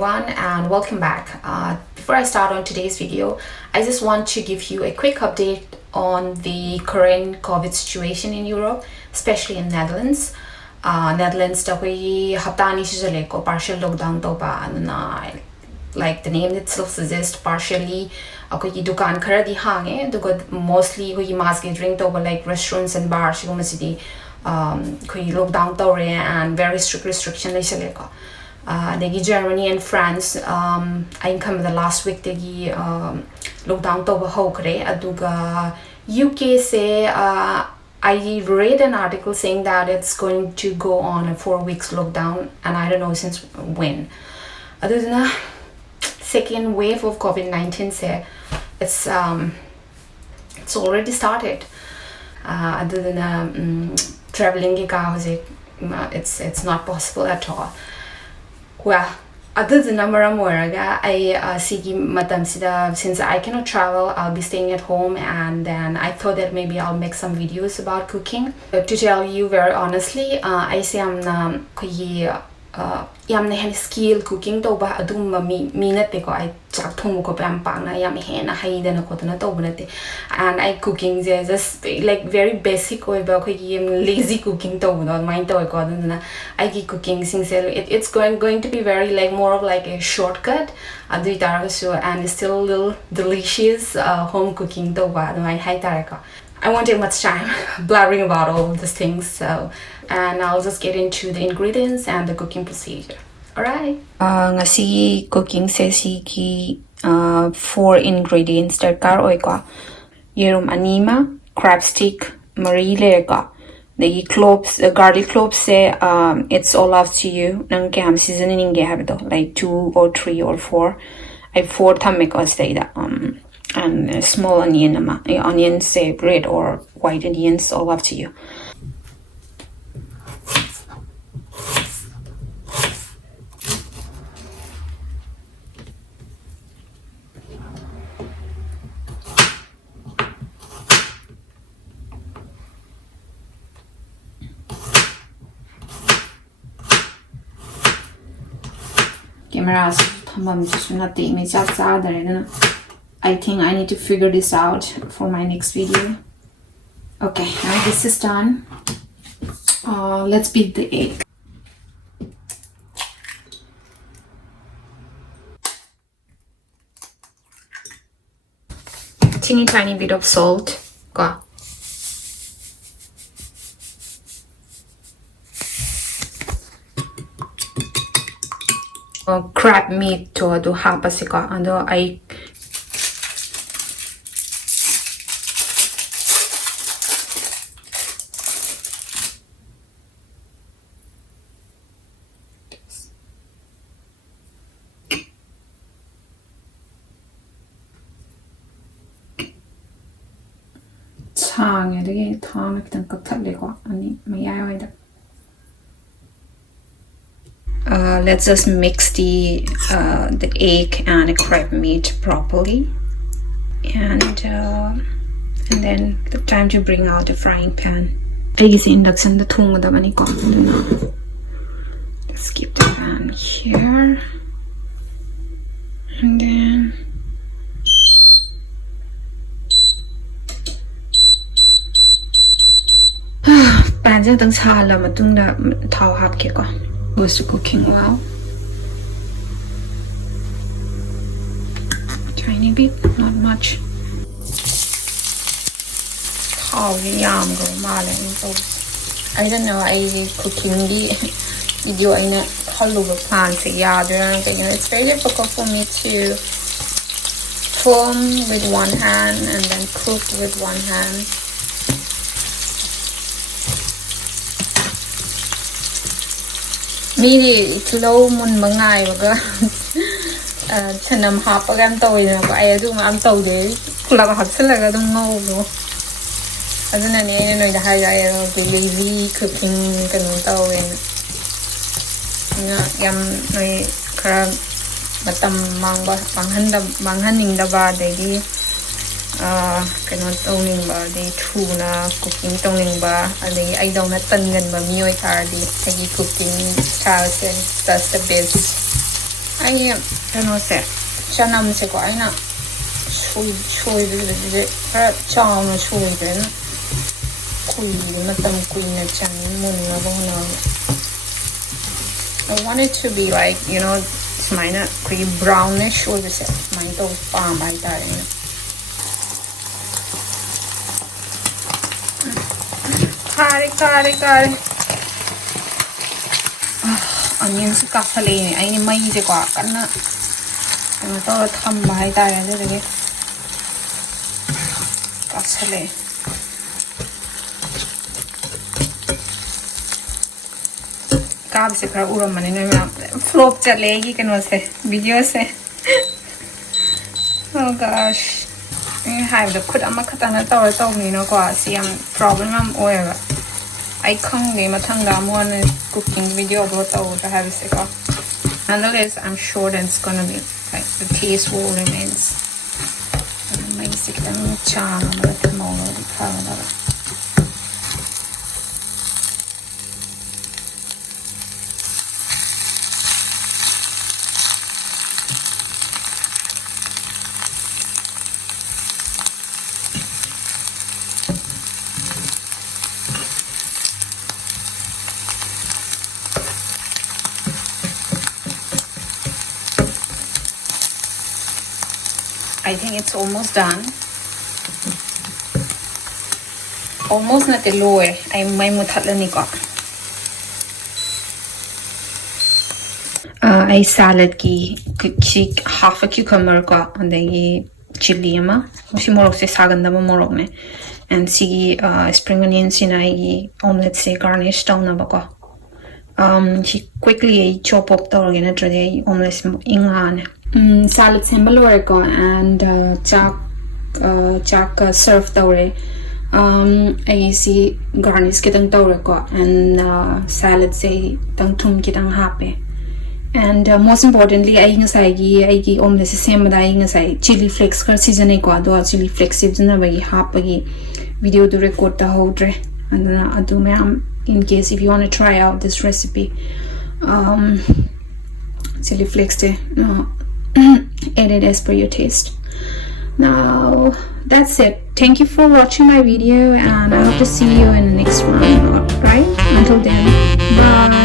everyone, and welcome back. Before I start on today's video, I just want to give you a quick update on the current COVID situation in Europe, especially in Netherlands. Netherlands we haptani sijaleko partial lockdown toba and like the name itself suggests, partially akogi dukan khara di hange duga mostly akogi mass gathering toba like restaurants and bars siguma sidi akogi lockdown tore and very strict restriction laisaleko. Germany and France, I come the last week lockdown toba hokre aduga UK say I read an article saying that it's going to go on a 4 weeks lockdown, and I don't know since when. Other than a second wave of COVID-19 say it's already started. Other than traveling it's not possible at all. Well, other than I since I cannot travel, I'll be staying at home, and then I thought that maybe I'll make some videos about cooking. But to tell you very honestly, I say I'm yamna hen skill cooking to ba adum mi na te ko I chak thum ko pam pang na yam hen na hai da na ko na to banate, and I cooking just like very basic oi ba ko lazy cooking to no mind to ko na I gi cooking sincerely it's going to be very like more of like a shortcut adu tar so, and still a little delicious home cooking to ba no I hai tar ko. I won't take much time blabbering about all of these things, so and I'll just get into the ingredients and the cooking procedure. Alright. Ngasi cooking sesi ki 4 ingredients darkar oi ko. Yerum anima, crab stick, marie lega. The cloves, garlic cloves say it's all up to you. Nang kam seasoning ge habito like 2 or 3 or 4. I 4 thamek or stay that and a small onion, onions say red or white onions, all up to you. Cameras, I think I need to figure this out for my next video. Okay, now this is done. Let's beat the egg. Teeny tiny bit of salt. Go. Crab meat to do hapasika and I let's just mix the egg and the crab meat properly, and then the time to bring out the frying pan. Please induction the thung da bani ko. Let's keep the pan here, and then pan jang tang cha la matung da thau hap ke ko. Was cooking well. Tiny bit, not much. How yum go I don't know, I cooking the video in a hollow plant. Yeah, it's very difficult for me to film with one hand and then cook with one hand. Maybe slow mun mangai baga chanam hapagan toy na ba ay adu am toy de kula hap sala ga dum ngau go aduna ne no da hai ay the lazy cooking kanun toy na yam noi kara matam mangba manghaning da ba de cannot owning ba they true na cooking towning ba I don't know tan gan ba miyoy tardi agi cooking style that's the best I don't know say chanam se ko aina shui de pra chao no shui de kui matam kui na chan mun na bo na I want it to be like smina kui brownish or the set mine to pa mai ta kare onion si ka sale ni ai mai je kwa kana to tham mai ta ya de ka sale काब से खरा उरम मने ने flop चलेगी कनो से video से oh gosh I have the खुद अमा खतना तो मी नो को Siem problem am ओएगा I can't game mathanga one cooking video about the have से का and guys I'm sure that it's gonna be like the taste will remains मैं इसे कितना चाम मतलब मोनो दिखाऊंगा I think it's almost done. Almost not the low. I may muthatlani ko. I salad ki half a cucumber ko and then chili ama. Si morok se saganda mo morok ne. And si spring onions in I omelette se garnish down na bako. She quickly chop up the organ today omelette ingan. Salad symbol ko and chak serve tawre I see garnish kitang tawre ko and salad say tang thum kitang hape and most importantly I ngi omelette same da ngi chili flakes kar season ko do chili flakes season na bagi hapagi video do record ta hodre and adu me in case if you want to try out this recipe chili flakes de edit as per your taste. Now that's it. Thank you for watching my video and I hope to see you in the next one. Right? Until then, bye.